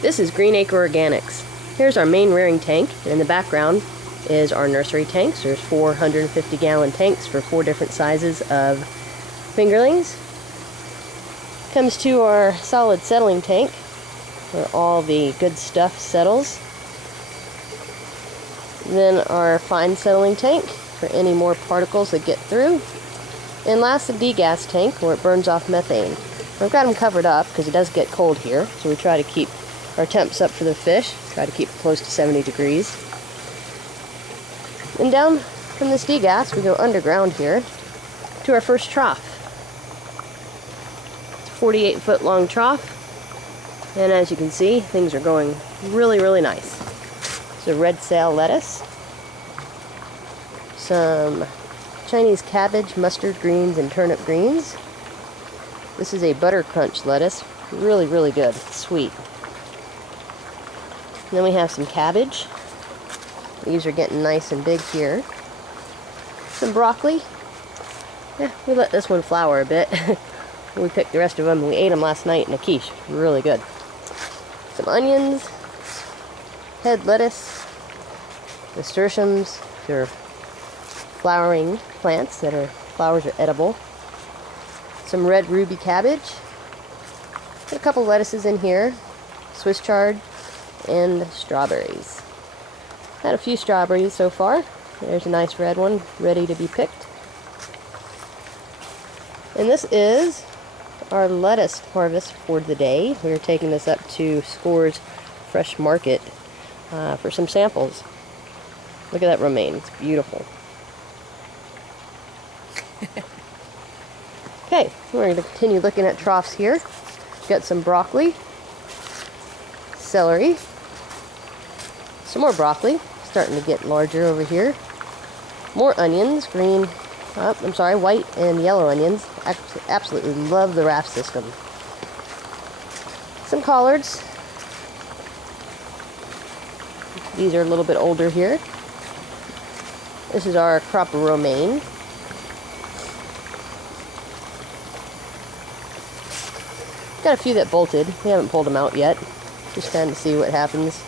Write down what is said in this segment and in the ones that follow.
This is Green Acre Organics. Here's our main rearing tank, and in the background is our nursery tanks. There's 450-gallon tanks for 4 different sizes of fingerlings. Comes to our solid settling tank, where all the good stuff settles. Then our fine settling tank for any more particles that get through. And last, the degas tank, where it burns off methane. We've got them covered up because it does get cold here, so we try to keep our temps up for the fish. Try to keep it close to 70 degrees. And down from this degas, we go underground here to our first trough. It's a 48-foot long trough, and as you can see, things are going really nice. So red sail lettuce, some Chinese cabbage, mustard greens, and turnip greens. This is a butter crunch lettuce, really good, sweet. And then we have some cabbage. These are getting nice and big here. Some broccoli. Yeah, we let this one flower a bit. We picked the rest of them and we ate them last night in a quiche. Really good. Some onions. Head lettuce. Nasturtiums. They're flowering plants that are flowers are edible. Some red ruby cabbage. Got a couple lettuces in here. Swiss chard and strawberries. Had a few strawberries so far. There's a nice red one ready to be picked. And this is our lettuce harvest for the day. We're taking this up to Score's Fresh Market for some samples. Look at that romaine. It's beautiful. Okay, we're going to continue looking at troughs here. Got some broccoli, celery, some more broccoli, starting to get larger over here. More onions, white and yellow onions. Absolutely love the raft system. Some collards. These are a little bit older here. This is our crop of romaine. Got a few that bolted. We haven't pulled them out yet. Just trying to see what happens.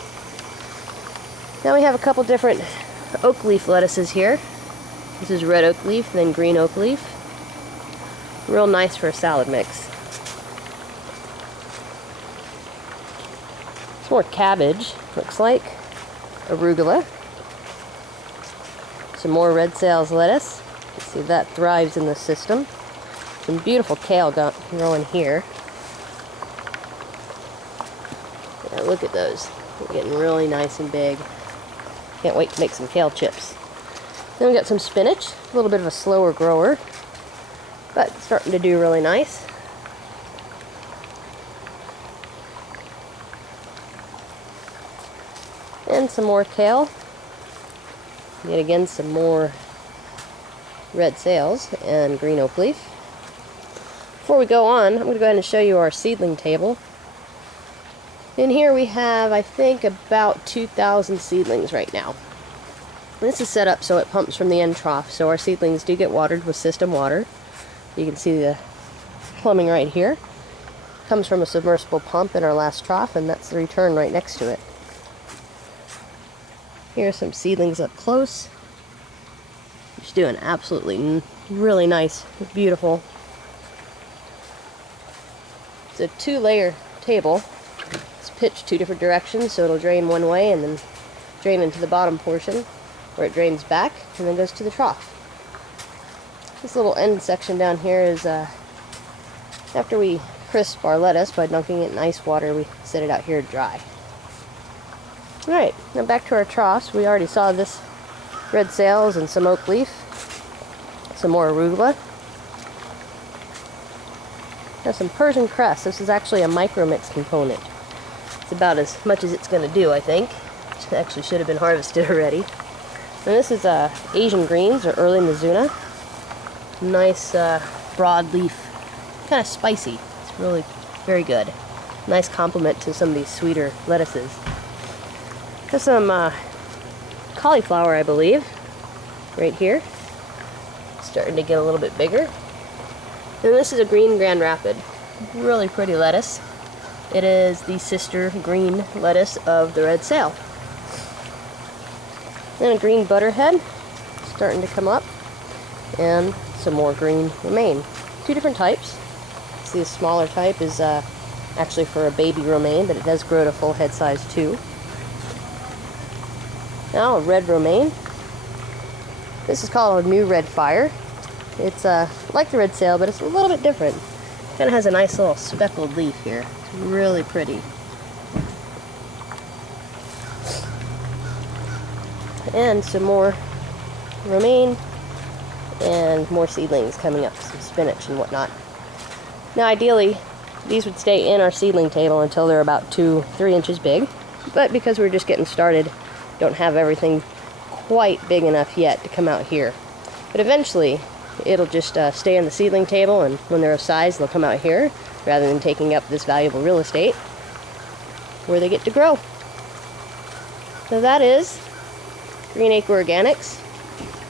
Now we have a couple different oak leaf lettuces here. This is red oak leaf, then green oak leaf. Real nice for a salad mix. Some more cabbage, looks like. Arugula. Some more red sales lettuce. You see that thrives in the system. Some beautiful kale growing here. Yeah, look at those. They're getting really nice and big. Can't wait to make some kale chips. Then we got some spinach, a little bit of a slower grower, but starting to do really nice. And some more kale. Yet again, some more red sails and green oak leaf. Before we go on, I'm going to go ahead and show you our seedling table. In here we have, I think, about 2,000 seedlings right now. This is set up so it pumps from the end trough, so our seedlings do get watered with system water. You can see the plumbing right here. Comes from a submersible pump in our last trough, and that's the return right next to it. Here's some seedlings up close. Just doing absolutely really nice, beautiful. It's a 2-layer table. It's pitched 2 different directions, so it'll drain one way and then drain into the bottom portion where it drains back and then goes to the trough. This little end section down here is after we crisp our lettuce by dunking it in ice water, we set it out here to dry. Alright, now back to our troughs. We already saw this red sails and some oak leaf, some more arugula. There's some Persian cress. This is actually a micro mix component. It's about as much as it's going to do, I think. It actually should have been harvested already. And this is Asian greens, or early Mizuna. Nice broadleaf, kind of spicy. It's really very good. Nice complement to some of these sweeter lettuces. There's some cauliflower, I believe, right here. Starting to get a little bit bigger. And this is a green Grand Rapid. Really pretty lettuce. It is the sister green lettuce of the red sail. Then a green butterhead starting to come up, and some more green romaine. Two different types. See, the smaller type is actually for a baby romaine, but it does grow to full head size too. Now a red romaine. This is called a new red fire. It's like the red sail, but it's a little bit different. Kind of has a nice little speckled leaf here. It's really pretty. And some more romaine and more seedlings coming up, some spinach and whatnot. Now ideally these would stay in our seedling table until they're about 2-3 inches big, but because we're just getting started, don't have everything quite big enough yet to come out here. But eventually it'll just stay in the seedling table, and when they're of size they'll come out here rather than taking up this valuable real estate where they get to grow. So that is Green Acre Organics,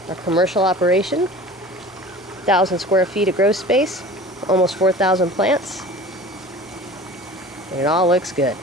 our commercial operation. 1,000 square feet of grow space, almost 4,000 plants, and it all looks good.